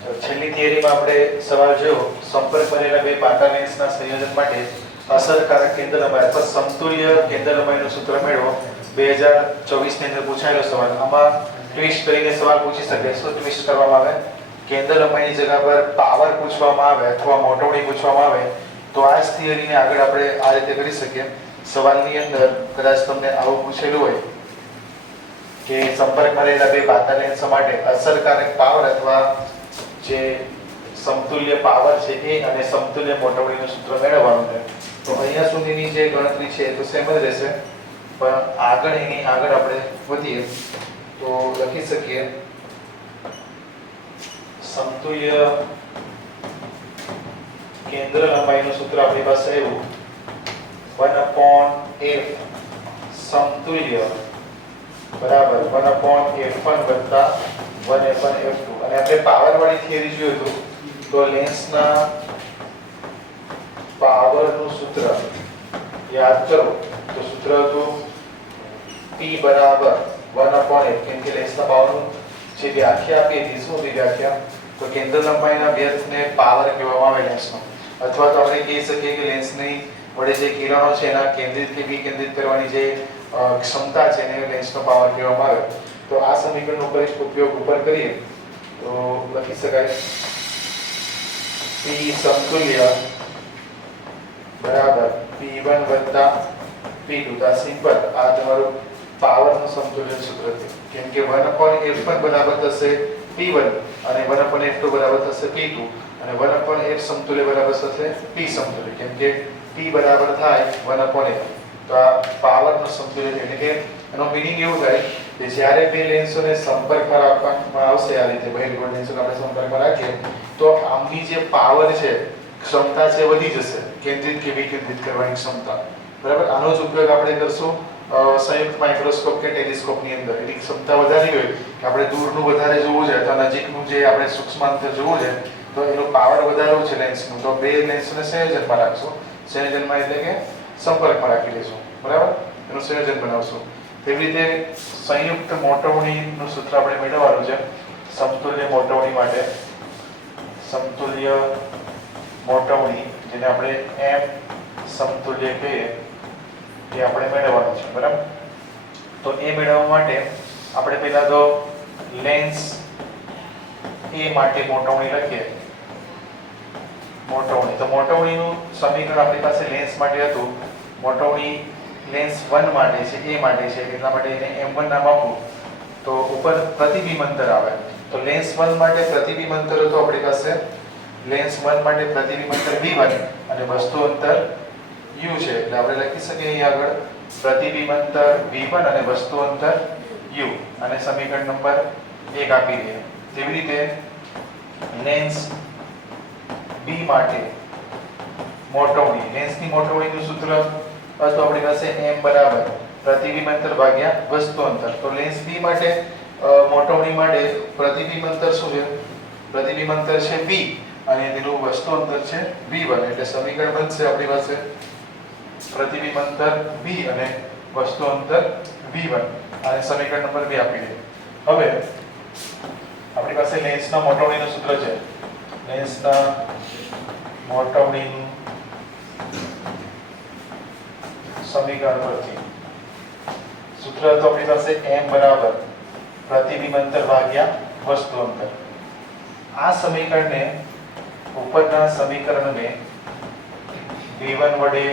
છેલ્લી થિયરીમાં આપણે સવાલ જોયો સંપર્ક બનેલા બે પાકા લેન્સના સંયોજન માટે અસરકારક કેન્દ્ર લંબાઈ અથવા સમતુલ્ય કેન્દ્ર લંબાઈનું સૂત્ર મેળવો 2024 ની અંદર પૂછાયેલો સવાલ. આમાં ટ્વિસ્ટ કરીને સવાલ પૂછી શકે. શું ટ્વિસ્ટ કરવામાં આવે? કેન્દ્ર લંબાઈની જગ્યા પર પાવર પૂછવામાં આવે અથવા મોટવણી પૂછવામાં આવે તો આ જ થિયરીને આગળ આપણે આ રીતે કરી શકીએ. સવાલની અંદર કદાચ તમને આવું પૂછેલું હોય કે સંપર્કમાં રહેલા બે પાકા લેન્સ માટે અસરકારક પાવર અથવા જે સમતુલ્ય પાવર છે એ અને સમતુલ્ય મોટવણીનું સૂત્ર મેળવવાનું છે. તો અહીંયા સુધીની જે ગણતરી છે તો સેમ જ રહેશે, પણ આગળ એની આગળ આપણે વધીએ તો લખી શકીએ સમતુલ્ય કેન્દ્ર લંબાઈનું સૂત્ર આપણી પાસે આવ્યું 1/f સમતુલ્ય બરાબર 1/f1 વત્તા 1/f2. અને આપણે પાવર વાળી થિયરી જોયું હતું તો લેન્સના પાવરનું સૂત્ર યાદ કરો તો સૂત્ર હતું P બરાબર 1/f. કેમ કે લેન્સના પાવરનું જે વ્યાખ્યા આપી હતી શું હતી વ્યાખ્યા? તો કેન્દ્ર લંબાઈના વ્યસ્તને પાવર કહેવામાં આવે લેન્સનો, અથવા તો આપણે કહી શકીએ કે લેન્સની વડે જે કિરણો છે એના કેન્દ્રિત કે વિકેન્દ્રિત કરવાની જે ક્ષમતા છે એને લેન્સનો પાવર કહેવામાં આવે. તો આ સમીકરણનો ઉપયોગ ઉપર કરીએ તો લખી શકાય P સમતુલ્ય બરાબર P1 વત્તા P2. તો આ સિમ્પલ આ તમારું પાવરનું સમતુલ્ય સૂત્ર છે. કેમ કે 1/f1 બરાબર થશે P1 અને 1/f2 બરાબર થશે P2 અને 1/f સમતુલ્ય બરાબર થશે P સમતુલ્ય. કેમ કે P બરાબર થાય 1/f. તો આ પાવરનું સમતુલ્ય એટલે કે એનો મીનિંગ એવું થાય કે જ્યારે બે લેન્સોને સંપર્કમાં રાખવામાં આવશે આ રીતે બહિર્ગોળ લેન્સોને આપણે સંપર્કમાં રાખીએ તો આમની જે પાવર છે ક્ષમતા છે વધી જશે, કેન્દ્રિત કે વિકેન્દ્રિત કરવાની ક્ષમતા. બરાબર, આનો જ ઉપયોગ આપણે કરશું સંયુક્ત માઇક્રોસ્કોપ કે ટેલિસ્કોપની અંદર. એની ક્ષમતા વધારી હોય કે આપણે દૂરનું વધારે જોવું છે અથવા નજીકનું જે આપણે સૂક્ષ્મ અંતર જોવું છે તો એનો પાવર વધારવો છે લેન્સનું, તો બે લેન્સોને સંયોજનમાં રાખશું. સંયોજનમાં એટલે કે સંપર્કમાં રાખી દઈશું. બરાબર, એનું સંયોજન બનાવશું. તેવી રીતે સંયુક્ત મોટવણીનું સૂત્ર આપણે મેળવવાનું છે સમતુલ્ય મોટવણી માટે. સમતુલ્ય મોટવણી જેને આપણે m સમતુલ્ય કહીએ એ આપણે મેળવવાનું છે. બરાબર, તો એ મેળવવા માટે આપણે પહેલા તો લેન્સ એ માટે મોટવણી લખીએ. મોટવણી તો મોટવણીનું સમીકરણ આપણી પાસે લેન્સ માટે હતું. મોટવણી લેન્સ 1 માટે છે, એ માટે છે, એટલા માટે એને m1 નામ આપવું. તો ઉપર પ્રતિબિંબ અંતર આવે તો લેન્સ 1 માટે પ્રતિબિંબ અંતર હતો આપણી પાસે. લેન્સ 1 માટે પ્રતિબિંબ અંતર v1 અને વસ્તુ અંતર u છે. એટલે આપણે લખી શકીએ અહીં આગળ પ્રતિબિંબ અંતર v1 અને વસ્તુ અંતર u અને સમીકરણ નંબર 1 આપી દઈએ. તેવી રીતે લેન્સ b માટે મોટવણી, લેન્સની મોટવણીનું સૂત્ર તો આપણી પાસે m બરાબર પ્રતિબિંબ અંતર ભાગ્યા વસ્તુ અંતર. તો લેન્સ b માટે મોટવણી માટે પ્રતિબિંબ અંતર શું છે? પ્રતિબિંબ અંતર છે b અને તેનું વસ્તુ અંતર છે v1. એટલે સમીકરણ બનશે આપણી પાસે પ્રતિબિંબ અંતર b અને વસ્તુ અંતર v1 અને સમીકરણ નંબર 2 આપી દે. હવે આપણી પાસે લેન્સના મોટવણીનું સૂત્ર છે. લેન્સના મોટવણીનું સમીકરણ પરથી સૂત્ર તો આપણી પાસે m બરાબર પ્રતિબિંબ અંતર ભાગ્યા વસ્તુ અંતર. આ સમીકરણને ઉપરના સમીકરણને v1 વડે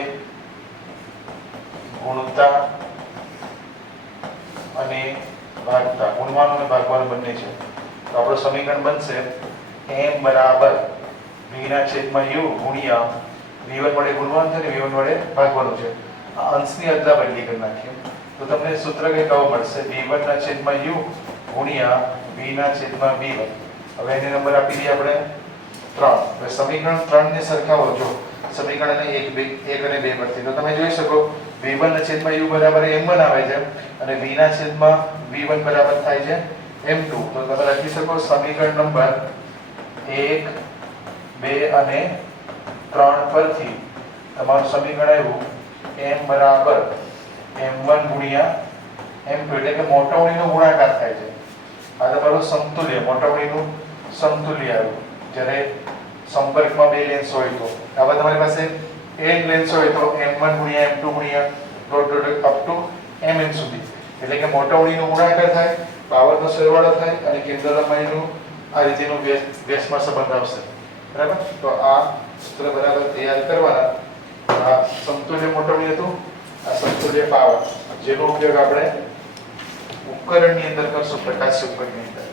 ગુણતા અને ભાગતા, ગુણવાનું અને ભાગવાનું બંને છે. તો આપણું સમીકરણ બનશે m બરાબર v ના છેદમાં u ગુણ્યા v1 વડે ગુણવાનું છે અને v1 વડે ભાગવાનું છે. આ અંશની અદલા બદલી કરી નાખીએ તો તમને સૂત્ર કંઈક આવું મળશે v1 ના છેદમાં u ગુણ્યા v ના છેદમાં v1. હવે એને નંબર આપી દઈએ આપણે 3. હવે સમીકરણ 3 ને સરખાવો. જો સમીકરણ 1 અને 2 પરથી તો તમે જોઈ શકો v1 ના છેદમાં u બરાબર m1 આવે છે અને v ના છેદમાં v1 બરાબર થાય છે m2. તો તમે લખી શકો સમીકરણ નંબર 1, 2 અને 3 પરથી તમારું સમીકરણ આવ્યું m બરાબર m1 ગુણ્યા m2 એટલે કે મોટવણીનો ગુણાકાર થાય છે. આ તમારું સમતુલ્ય મોટવણીનું સમતુલ્ય આવ્યું. જ્યારે સંપર્કમાં બે લેન્સ હોય તો આવા તમારી પાસે n લેન્સ હોય તો m1 ગુણ્યા m2 ગુણ્યા dot dot up to mn સુધી, એટલે કે મોટા ઉડીનો ગુણાકાર થાય, પાવરનો સરવાળો થાય અને કેન્દ્ર લંબાઈનું આ રીતેનું વ્યસ્તમાં સંબંધ આવશે. બરાબર? તો આ સૂત્ર બરાબર તૈયાર કરવાના. આ સમતુલ્ય મોટવણી હતું, આ સમતુલ્ય પાવર, જેનો ઉપયોગ આપણે ઉપકરણની અંદર કરશું, પ્રકાશ ઉપકરણની અંદર.